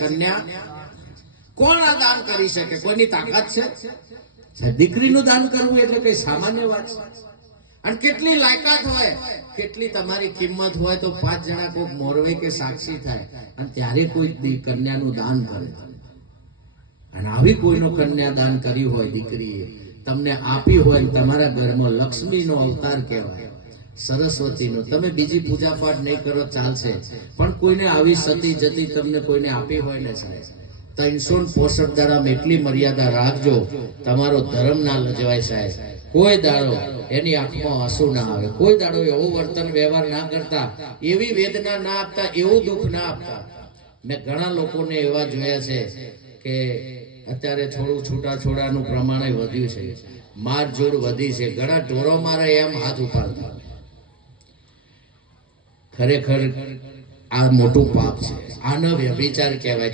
કન્યા કોણ આ દાન કરી શકે? કોઈની તાકાત છે? દીકરીનું દાન કરવું એટલે કઈ સામાન્ય વાત છે? અને કેટલી લાયકાત હોય, કેટલી તમારી કિંમત હોય તો 5 જણા કોઈ મોરવે કે સાક્ષી થાય અને ત્યારે કોઈ કન્યાનું દાન કરે. અને આવી કોઈનો કન્યાદાન કર્યું હોય, દીકરીએ તમને આપી હોય, તમારા ઘરમાં લક્ષ્મીનો અવતાર કહેવાય, સરસ્વતીનો. તમે બીજી પૂજા પાઠ નહીં કરો ચાલશે, પણ કોઈને આવી સતી જતી તમને કોઈને આપી હોય ને સાહેબ, 365 દાડામાં એટલી મર્યાદા રાખજો, તમારો ધર્મ ના લજવાય સાહેબ. કોઈ દાડો એની આંખમાં આંસુ ના આવે, કોઈ દાડો એવો વર્તન વ્યવહાર ના કરતા, એવી વેદના ના આપતા, એવું દુઃખ ના આપતા. મેં ઘણા લોકોને એવા જોયા છે કે અત્યારે થોડું છૂટાછોડાનું પ્રમાણ વધ્યું છે, મારઝોડ વધી છે, ઘણા ઢોરો મારે એમ હાથ ઉપાડતા. ખરેખર આ મોટું પાપ છે, આનો વ્યભિચાર કહેવાય.